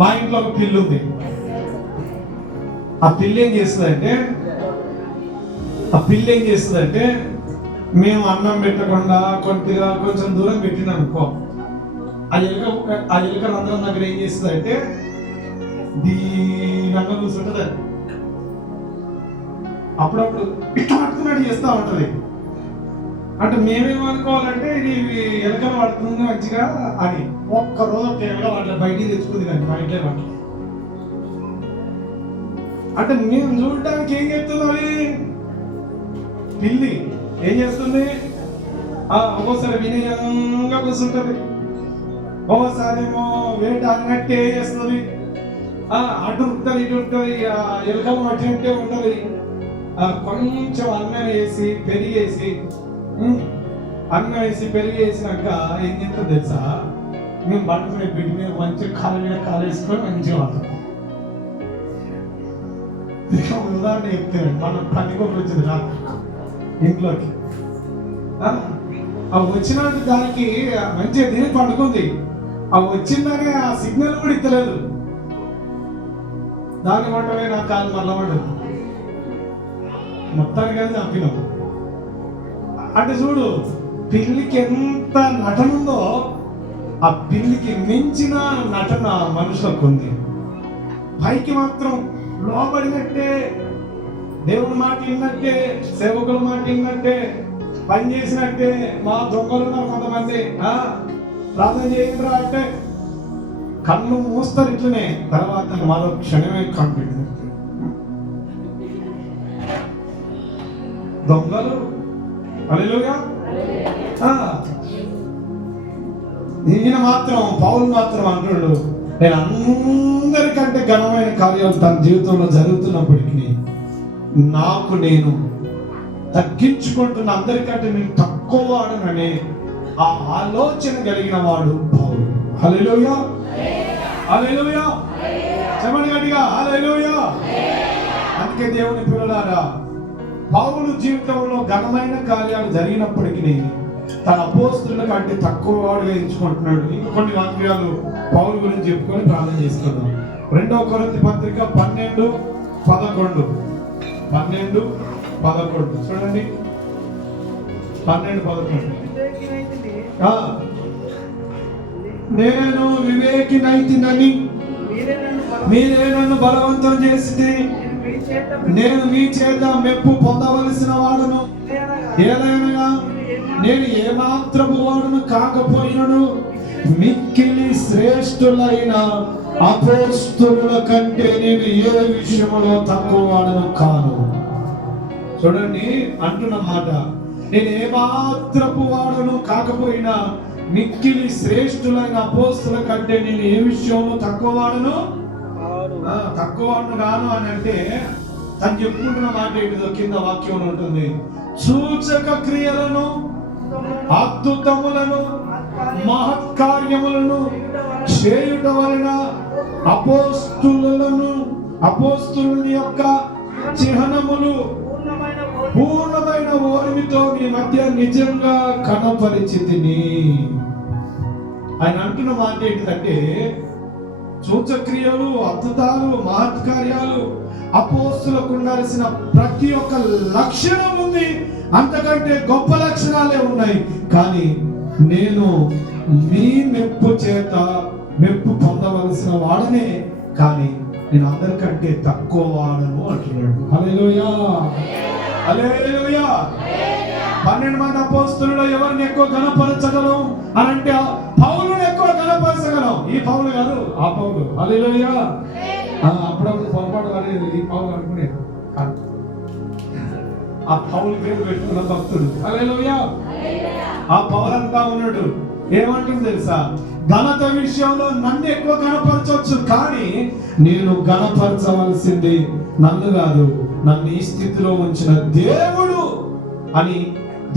మా ఇంట్లో ఒక పిల్లి ఉంది. ఆ పిల్లి ఏం చేస్తుందంటే మేము అన్నం పెట్టకుండా కొంచెం దూరం పెట్టినా అనుకో, ఆ ఎలుక రంధ్రం దగ్గర ఏం చేస్తుందంటే దీనంగా కూర్చుంటుంది. అప్పుడప్పుడు ఇట్లా పట్టుకున్నట్టు చేస్తూ ఉంటది. అంటే మేమేమనుకోవాలంటే ఇది ఎలుకలు పడుతుంది మంచిగా అని. ఒక్కరోజు ఎలుక వాటి బయటికి తెచ్చుకుంది కానీ మా ఇంట్లో వాటి అంటే మేము చూడటానికి ఏం చేస్తుంది, పిల్లి ఏం చేస్తుంది, ఒక్కోసారి వినయంగా కూర్చుంటది, ఒక్కోసారి ఏమో వేట అన్నట్టే చేస్తుంది, అటు ఉంటుంది ఇటు ఉంటుంది, ఎలుకలు మట్టి అంటే ఉంటుంది. కొంచెం అన్నం వేసి పెరిగేసి పెరిగేసినాక ఏం చేస్తుందో తెలుసా, మేము పట్టుకునే బిడ్డ మీద మంచిగా కాలు వేసుకొని మంచిగా వాడతాం. ఉదాహరణ చెప్తాను, మనం పండుగకు వచ్చింది రా ఇంట్లోకి, వచ్చినట్టు దానికి మంచిగా తిని పండుకుంది. వచ్చిందనే ఆ సిగ్నల్ కూడా ఇస్తలేదు, దాని వంటమే నా కాలు మళ్ళా వండదు, మొత్తానికి అది చంపినాం. అంటే చూడు, పిల్లికి ఎంత నటన ఉందో ఆ పిల్లికి మించిన నటన మనుషులకు ఉంది. పైకి మాత్రం లోబడినట్టే, దేవుని మాట విన్నట్టే, సేవకుల మాట విన్నట్టే, పని చేసినట్టే. మా దొంగలు ఉన్నారు కొంతమంది, ప్రార్థన చేయండిరా అంటే కళ్ళు మూస్తారు ఇట్లనే, తర్వాత మరో క్షణమే కంప్లీట్ దొంగలు. హల్లెలూయా. ఈయన మాత్రం పౌలు మాత్రం అంటున్నాడు, నేను అందరికంటే ఘనమైన కార్యాలు తన జీవితంలో జరుగుతున్నప్పటికీ నాకు నేను తగ్గించుకుంటున్న, అందరికంటే నేను తక్కువ వాడననే ఆ ఆలోచన కలిగిన వాడు పౌలు. హల్లెలూయా. హల్లెలూయా. చెప్పండి గట్టిగా హల్లెలూయా. అందుకే దేవుని పిల్లలారా, పౌలు జీవితంలో ఘనమైన కార్యాలు జరిగినప్పటికీ తన అపోస్తలుల కంటే తక్కువ వాడుగా ఎంచుకుంటున్నాడు. ఇంకొన్ని వాక్యాలు పౌలు గురించి చెప్పుకొని ప్రార్థన చేసుకుందాం. 2 కొరింథీ పత్రిక 12:11 చూడండి. 12:11 నేను వివేకినైతినని మీరే నన్ను బలవంతం చేసి నేను మీ చేత మెప్పు పొందవలసిన వాడును. ఏదైనా నేను ఏమాత్రపు వాడును కాకపోయినను మిక్కిలి శ్రేష్ఠులైన అపోస్తలుల కంటే నేను ఏ విషయంలో తక్కువ వాడును కాను. చూడండి అంటున్న మాట, నేను ఏమాత్రపు వాడును కాకపోయినా మిక్కిలి శ్రేష్ఠులైన అపోస్తలుల కంటే నేను ఏ విషయంలో తక్కువ వాడును తక్కువ గాను అని అంటే తను చెప్పుకుంటున్న మాట ఏంటిదో కింద వాక్యం ఉంటుంది. సూచక క్రియలను, అద్భుతములను, మహత్కార్యములను చేయుట వలన అపోస్తుల యొక్క చిహ్నములు పూర్ణమైన ఓర్మితో మీ మధ్య నిజంగా కనపరిచితిని. ఆయన అంటున్న మాట ఏంటంటే సూచక్రియలు, అద్భుతాలు, మహత్కార్యాలు అపోస్తులకు ఉండాల్సిన ప్రతి ఒక్క లక్షణం ఉంది. అంతకంటే గొప్ప లక్షణాలే ఉన్నాయి. కానీ నేను మీ మెప్పు చేత మెప్పు పొందవలసిన వాడనే, కానీ నేను అందరికంటే తక్కువ వాడను అంటున్నాడు. హల్లెలూయా, హల్లెలూయా. 12 మంది అపోస్తులలో ఎవరిని ఎక్కువ గణపరచగలం అని అంటే పౌలుని ఎక్కువ గణపరచగలం. ఈ పౌలు కాదు, ఆ పౌలు. హల్లెలూయా. అప్పుడప్పుడు పొరపాటు అనేది ఈ పౌలు అనుకునేది. ఆ పౌలు పేరు పెట్టుకున్న భక్తుడు. హల్లెలూయా. ఆ పౌలు అంతా ఉన్నాడు. ఏమంటుంది తెలుసా? ఘనత విషయంలో నన్ను ఎక్కువ గణపరచవచ్చు, కానీ నేను గణపరచవలసింది నన్ను కాదు, నన్ను ఈ స్థితిలో ఉంచిన దేవుడు అని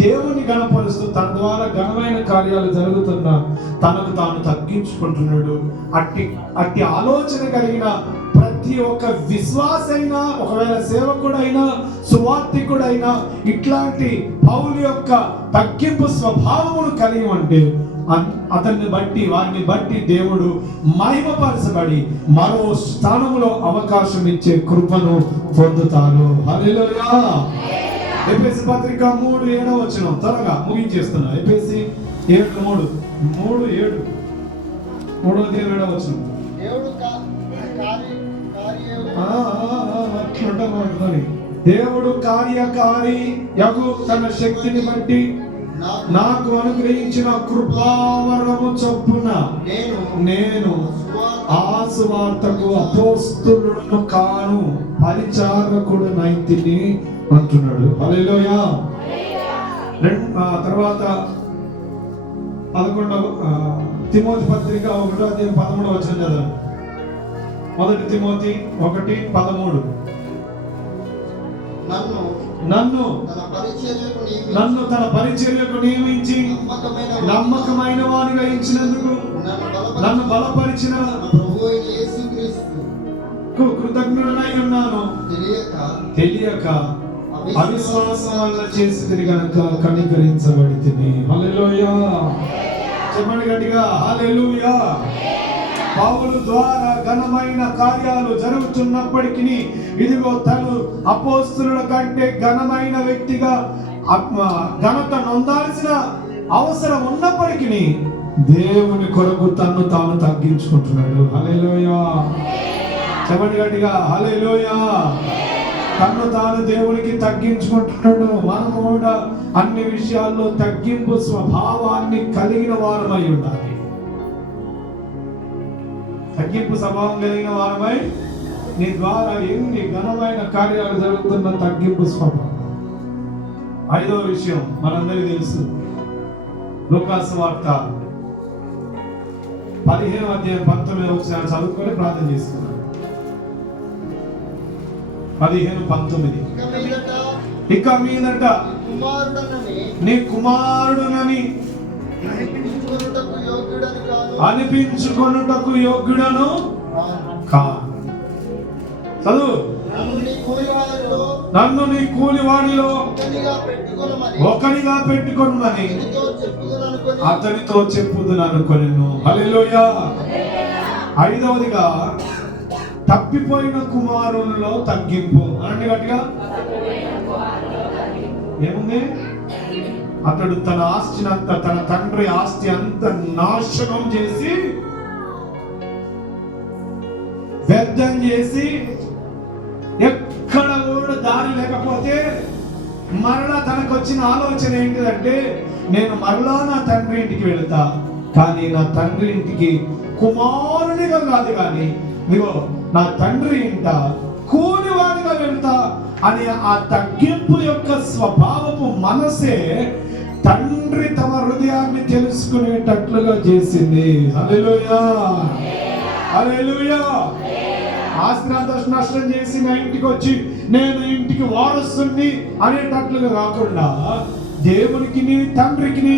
దేవుని గణపరుస్తూ తన ద్వారా ఘనమైన కార్యాలు జరుగుతున్న తనకు తాను తగ్గించుకుంటున్నాడు. అట్టి ఆలోచన కలిగిన ప్రతి ఒక్క విశ్వాసైనా, ఒకవేళ సేవకుడైనా, సువార్థికుడైనా ఇట్లాంటి పౌలు యొక్క తగ్గింపు స్వభావమును కలిగి ఉంటే అతన్ని బట్టి, వారిని బట్టి దేవుడు మహిమపరచబడి మరో స్థానంలో అవకాశం ఇచ్చే కృపను పొందుతారు. హల్లెలూయా. ఎఫెసీ పత్రిక 3:7 త్వరగా ముగించేస్తున్నా. ఎఫెసీ 7:3 దేవుడు కార్యకారి యగు తన శక్తిని బట్టి నాకు అనుగ్రహించిన కృపావరము చొప్పున నేను ఆ సువార్తకు అపోస్తలుడను కాను, పరిచారకుడనైతిని అంటున్నాడు. హల్లెలూయా. తర్వాత 11వ తిమోతి పత్రిక 1:13 చదవండి. 1 తిమోతి 1:13 నన్ను తన పరిచర్యకు నియమించి నమ్మకమైన వానిగా ఇచ్చినందుకు నన్ను బలపరిచిన కృతజ్ఞుడనై ఉన్నాను. తెలియక అవిశ్వాసం వల్ల చేసి గనుక కనికరించబడితిని. హల్లెలూయా. చెప్పండి గట్టిగా, హల్లెలూయా. పౌలు ద్వారా ఘనమైన కార్యాలు జరుగుతున్నప్పటికీ ఇదిగో తను అపోస్తుల కంటే ఘనమైన వ్యక్తిగా ఘనత నొందాల్సిన అవసరం ఉన్నప్పటికీ దేవుని కొరకు తను తాను తగ్గించుకుంటున్నాడు. హల్లెలూయా. చెప్పండి గట్టిగా, హల్లెలూయా. తను తాను దేవునికి తగ్గించుకుంటున్నాడు. మనము కూడా అన్ని విషయాల్లో తగ్గింపు స్వభావాన్ని కలిగిన వారమై ఉండాలి. తగ్గింపు స్వభావం కలిగిన వారమై నీ ద్వారా ఎన్ని ఘనమైన కార్యాలు జరుగుతున్న తగ్గింపు స్వభావం. 5వ విషయం మనందరికీ తెలుసు. లూకాసు వార్త 15:19 చదువుకొని ప్రార్థన చేసుకున్నాను. 15:19 ఇక మీదట నీ కుమారుడునని అనిపించుకొనుటకు యోగ్యుడను కాను. చదువు. నన్ను నీ కూలి వాడిలో ఒకనిగా పెట్టుకొనుమని అతనితో చెప్పుదును అనుకొనెను. హల్లెలూయా. 5వదిగా తప్పిపోయిన కుమారులలో తగ్గింపు. అనండి గట్టిగా. ఏముంది? అతడు తన ఆస్తిని అంతా, తన తండ్రి ఆస్తి అంత నాశనం చేసి, వ్యర్థం చేసి, ఎక్కడ కూడా దారి లేకపోతే మరలా తనకు వచ్చిన ఆలోచన ఏంటిదంటే, నేను మరలా నా తండ్రి ఇంటికి వెళతా, కానీ నా తండ్రి ఇంటికి కుమారునిగా కాదు, కానీ ఇదిగో నా తండ్రి ఇంట కూలివాడిగా వెళ్తా అనే ఆ తగ్గింపు యొక్క స్వభావపు మనసే తండ్రి తమ హృదయాన్ని తెలుసుకునేటట్లుగా చేసింది. హల్లెలూయా, హల్లెలూయా. ఆస్తిని అంతస్తు నష్టం చేసి నా ఇంటికి వచ్చి నేను ఇంటికి వారసుని అనేటట్లుగా కాకుండా దేవునికి తండ్రికి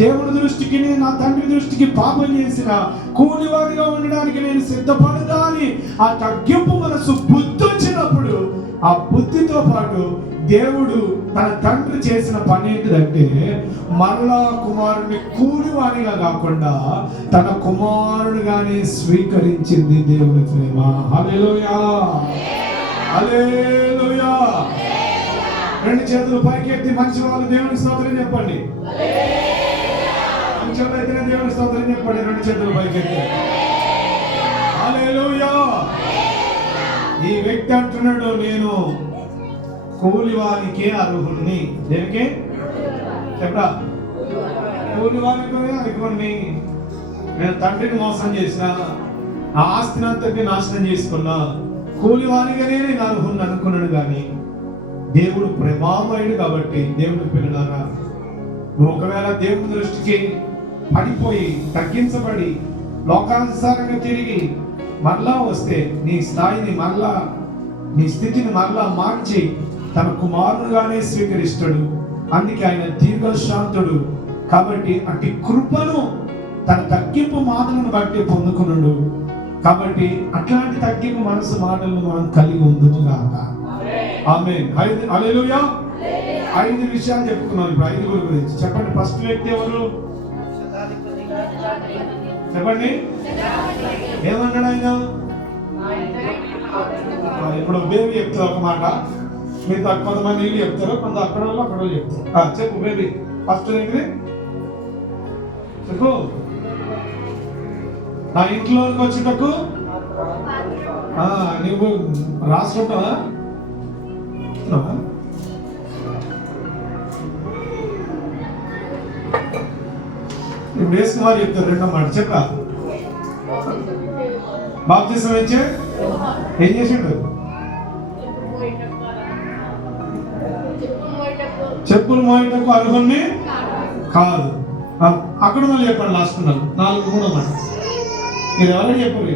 దేవుని దృష్టికి నా తండ్రి దృష్టికి పాపం చేసిన కూలివాడిగా ఉండడానికి నేను సిద్ధపడతా అని ఆ తగ్గింపు మనసు బుద్ధి వచ్చినప్పుడు ఆ బుద్ధితో పాటు దేవుడు తన తండ్రి చేసిన పని ఏంటిదంటే మరలా కుమారుని కూలివాడిగా కాకుండా తన కుమారుడుగానే స్వీకరించింది దేవుని ప్రేమ. హల్లెలూయా, హల్లెలూయా. రెండు చేతులు పైకెత్తి మంచి వాళ్ళు దేవుని స్తోత్రం చెప్పండి. మంచిగా అయితేనే దేవుని స్తోత్రం చెప్పండి. రెండు చేతులు పైకెత్తి హల్లెలూయా. ఈ వ్యక్తి అంటున్నాడు, నేను కూలివానికి అర్హుణ్ణి. దేనికి చెప్పరా? కూలివానికి అర్హుణ్ణి. నేను తండ్రిని మోసం చేసిన, ఆ ఆస్తిని అంతటి నాశనం చేసుకున్నా, కూలివానిగానే నేను అర్హుణ్ణి అనుకున్నాడు. కానీ దేవుడు ప్రేమామయుడు కాబట్టి దేవుని పిల్లలారా, నువ్వు ఒకవేళ దేవుని దృష్టికి పడిపోయి తగ్గించబడి లోకానుసారంగా తిరిగి మరలా వస్తే నీ స్థాయిని మరలా, నీ స్థితిని మరలా మార్చి తన కుమారుడుగానే స్వీకరిస్తాడు. అందుకే ఆయన దీర్ఘశాంతుడు కాబట్టి అట్టి కృపను తన తగ్గింపు మాటలను బట్టి పొందుకున్నాడు. కాబట్టి అట్లాంటి తగ్గింపు మనసు మాటలను మనం కలిగి ఉందుగాక. ఆమేన్. హల్లెలూయా. 5 విషయాలు చెప్పుకున్నాం ఇప్పుడు, 5 గురించి చెప్పండి. ఫస్ట్ వ్యక్తి ఎవరు చెప్పండి? ఏమన్నాడు ఆయన? ఇప్పుడు బేబీ చెప్తారు ఒక మాట, మీరు కొంతమంది ఇల్లు చెప్తారు, కొంత అక్కడ వాళ్ళు అక్కడ చెప్తారు. చెప్పు బేబీ. ఫస్ట్ ఏంటిది చెప్పు. నా ఇంట్లోకి వచ్చేటకు నువ్వు రాసుకుంటావా? ఇప్పుడు వేసుకున్నారు చెప్తారు. రెండో మాట చెప్పరా? బాప్తిసం ఇచ్చే ఏం చేసిండు? చెప్పులు మోయటకు అర్హుణ్ణి కాదు. అక్కడ మళ్ళీ చెప్పండి. లాస్ట్ 4 మాట మీరు ఎవరైనా చెప్పండి.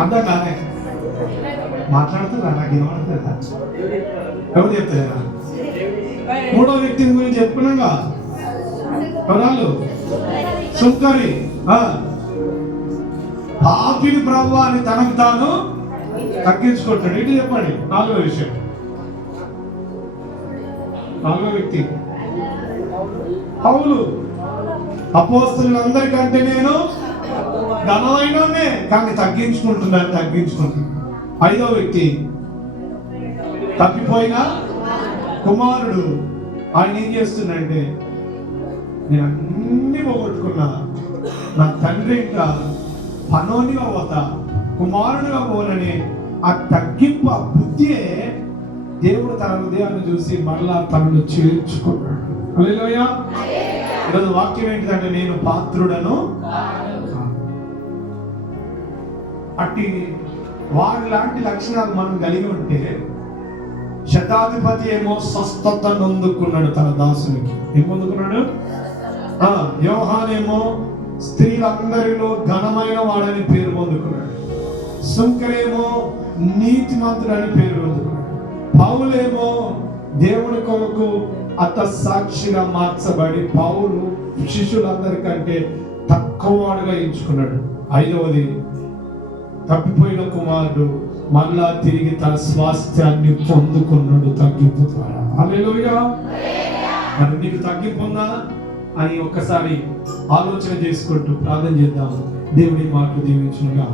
అర్థం కాదే మాట్లాడుతున్నా, నాకు ఏమవుతుందా? ఎవరు చెప్తారా? 3వ వ్యక్తిని గురించి చెప్పుకున్నాగా. ఎవరాళ్ళు? సుంకరి పాపిని ప్రభువా అని తనకు తాను తగ్గించుకుంటాడు. ఇటు చెప్పండి. 4వ విషయం. 4వ వ్యక్తి పౌలు. అపోస్తలులందరికంటే నేను ఘనమైననే కానీ తగ్గించుకుంటున్నాను. 5వ వ్యక్తి తప్పిపోయిన కుమారుడు. ఆయన ఏం చేస్తున్నాడంటే, నేను అన్ని పోగొట్టుకున్నా, నా తండ్రి ఇంకా పనోనిగా పోతా, కుమారునిగా పోనని ఆ తగ్గింపు, ఆ బుద్ధియే దేవుడు తన హృదయాన్ని చూసి మరలా తనను చేర్చుకున్నాడు. హల్లెలూయా. ఈరోజు వాక్యం ఏంటిదంటే, నేను పాత్రుడను. అట్టి వారి లాంటి లక్షణాలు మనం కలిగి ఉంటే, శతాధిపతి ఏమో స్వస్థత నొందుకున్నాడు తన దాసునికి. ఏం పొందుకున్నాడు? యోహానేమో స్త్రీలందరిలో ఘనమైన వాడని పేరు పొందుకున్నాడు. సుంకరేమో నీతిమంతుడని పేరు పొందుకున్నాడు. పౌలేమో దేవుని కొరకు అత సాక్షిగా మార్చబడి పౌలు శిష్యులందరికంటే తక్కువ వాడుగా ఎంచుకున్నాడు. 5వది తప్పిపోయిన కుమారుడు మళ్ళా తిరిగి తన స్వాస్థ్యాన్ని పొందుకున్నాడు తగ్గింపు ద్వారా. హల్లెలూయా. మరి నీకు తగ్గింపు ఉందా అని ఒక్కసారి ఆలోచన చేసుకుంటూ ప్రార్థన చేద్దాం. దేవుడి మాటలు దీవించునుగా.